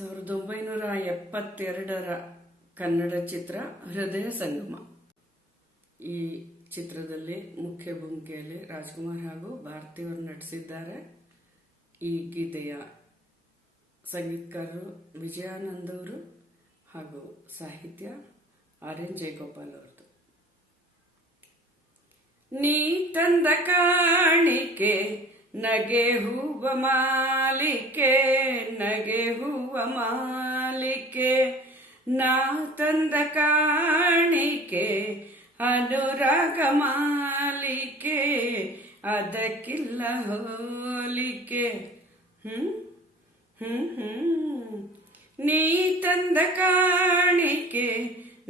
1972 ಕನ್ನಡ ಚಿತ್ರ ಹೃದಯ ಸಂಗಮ. ಈ ಚಿತ್ರದಲ್ಲಿ ಮುಖ್ಯ ಭೂಮಿಕೆಯಲ್ಲಿ ರಾಜ್ಕುಮಾರ್ ಹಾಗೂ ಭಾರತಿಯವರು ನಟಿಸಿದ್ದಾರೆ. ಈ ಗೀತೆಯ ಸಂಗೀತಕಾರರು ವಿಜಯಾನಂದ್ ಅವರು ಹಾಗೂ ಸಾಹಿತ್ಯ RN ಜಯಗೋಪಾಲ್ ಅವರದು. ನೀ ತಂದ ಕಾಣಿಕೆ ನಗೆ ಹೂವ ಮಾಲಿಕೆ, ನಗೆ ಹೂವ ಮಾಲಿಕೆ, ನಾ ತಂದ ಕಾಣಿಕೆ ಅನುರಾಗ ಮಾಲಿಕೆ, ಅದಕ್ಕಿಲ್ಲ ಹೋಲಿಕೆ. ನೀ ತಂದ ಕಾಣಿಕೆ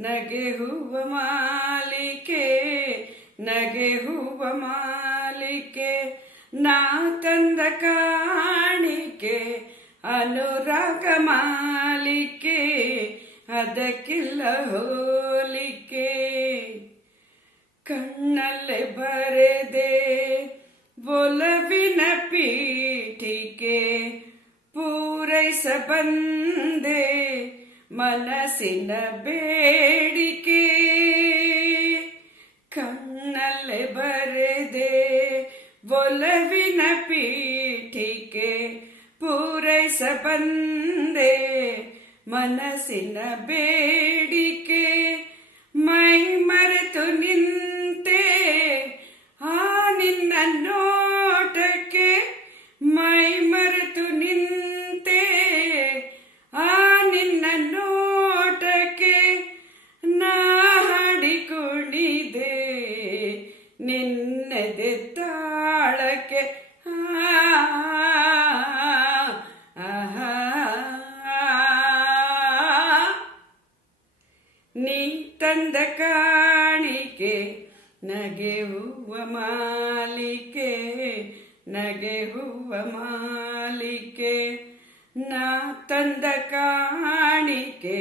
ನಗೆ ಹೂವ ಮಾಲಿಕೆ, ನಗೆ ಹೂವ ಮಾಲಿಕೆ, ನಾ ತಂದ ಕಾಣಿಕೆ ಅನುರಾಗ ಮಾಲಿಕೆ, ಅದಕ್ಕಿಲ್ಲ ಹೋಲಿಕೆ. ಕಣ್ಣಲ್ಲೇ ಬರೆದೆ ಒಲವಿನ ಪೀಠಿಕೆ, ಪೂರೈಸ ಬಂದೆ ಮನಸ್ಸಿನ ಬೇಡಿಕೆ. ಕಣ್ಣಲ್ಲೇ ಬರೆದೆ ಒಲವಿನ ಪೀಠಿಕೆ, ಪೂರೈಸ ಬಂದೆ ಮನಸ್ಸಿನ ಬೇಡಿಕೆ. ಮೈ ಮರೆತು ನಿಂತೆ ಆ ನಿನ್ನ ನೋಟಕ್ಕೆ, ಮೈ ಮರೆತು ನಿಂತೆ ಆ ನಿನ್ನ ನೋಟಕ್ಕೆ, ನಾ ಹಾಡಿ ಕುಣಿದೆ ನಿನ್ನದೆ ತಾಳಕ್ಕೆ. ನೀ ತಂದ ಕಾಣಿಕೆ ನಗೆ ಹೂವ ಮಾಲಿಕೆ, ನಗೆ ಹೂವ ಮಾಲಿಕೆ, ನಾ ತಂದ ಕಾಣಿಕೆ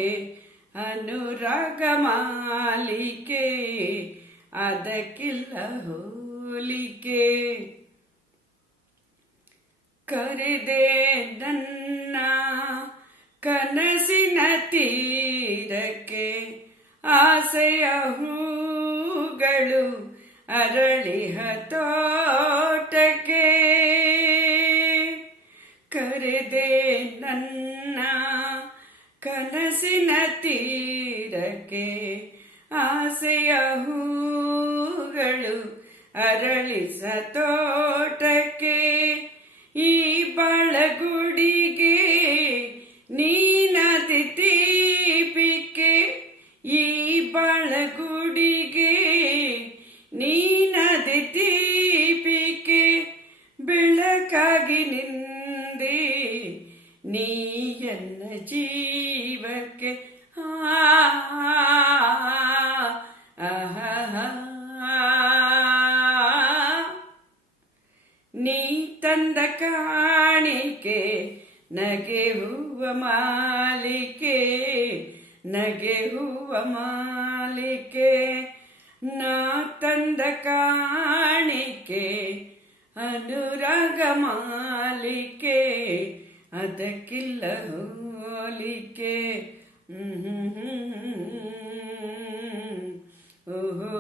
ಅನುರಾಗ ಮಾಲಿಕೆ, ಅದಕ್ಕಿಲ್ಲ ಹೋಲಿಕೆ. ಕರೆದೆ ನನ್ನ ಕನಸಿನ ತೀರಕ್ಕೆ, ಆಸೆಯ ಹೂಗಳು ಅರಳಿಹ ತೋಟಕ್ಕೆ. ಕರೆದೆ ನನ್ನ ಕನಸಿನ ತೀರಕ್ಕೆ, ಆಸೆಯ ಹೂಗಳು ಅರಳಿಸ ತೋಟಕ್ಕೆ. ಈ ಬಾಳಗುಡಿಗೆ ನೀನದಿ ದೀಪಿಕೆ, ಈ ಬಾಳಗುಡಿಗೆ ನೀನದಿ ದೀಪಿಕೆ. ಬೆಳಕಾಗಿ ನಿಂದೆ ನೀ ಎನ್ನ ಜೀವಕ್ಕೆ. ನೀ ತಂದ ಕಾಣಿಕೆ ನಗೆ ಹೂವ ಮಾಲಿಕೆ, ನಗೆ ಹೂವ ಮಾಲಿಕೆ, ನಾ ತಂದ ಕಾಣಿಕೆ ಅನುರಾಗ ಮಾಲಿಕೆ, ಅದಕ್ಕಿಲ್ಲ ಹೋಲಿಕೆ. ಓಹೋ